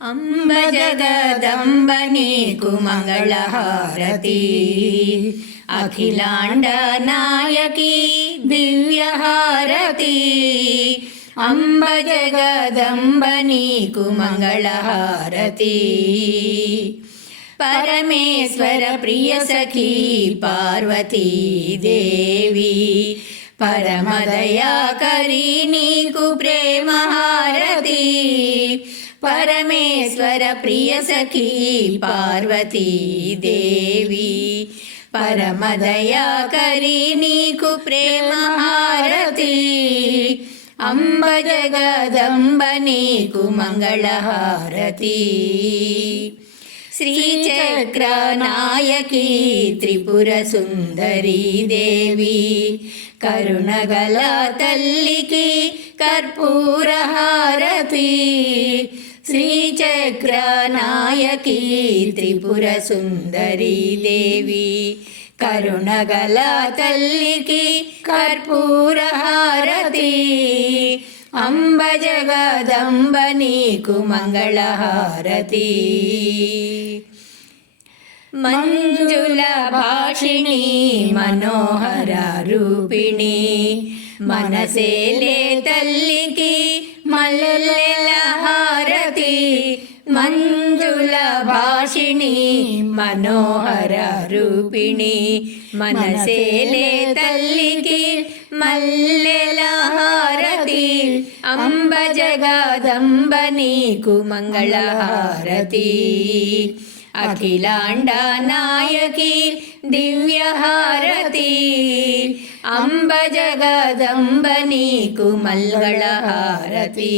అంబ జగదంబ నీకు మంగళహారతి, అఖిలాండ నాయకి దివ్యహారతి. అంబ జగదంబ నీకు మంగళహారతి, పరమేశ్వర ప్రియ సఖీ పార్వతీ దేవి, పరమదయాకరి నీకు ప్రేమహారతి. పరమేశ్వర ప్రియ సఖీ పార్వతీ దేవి, పరమదయాకరి నీకు ప్రేమహారతి. అంబ జగదంబ నీకు మంగళహారతి, శ్రీచక్ర నాయకి త్రిపుర సుందరీ దేవి, కరుణగల తల్లికి కర్పూరహారతి. శ్రీచక్ర నాయకి త్రిపుర సుందరీ దేవి, కరుణగల తల్లికి కర్పూరహారతి. అంబ జగదంబ నీకు మంగళహారతి, మంజుల భాషిణి మనోహర రూపిణి, మనసేలే తల్లికి మల్లెల హారతి. మంజుల భాషిణి మనోహర రూపిణి, మనసేలే తల్లికి మల్లెల హారతి. అంబ జగదంబ నీకు మంగళహారతి, అఖిలాండ నాయకి దివ్యహారతి. అంబ జగదంబ నీకు మంగళహారతి.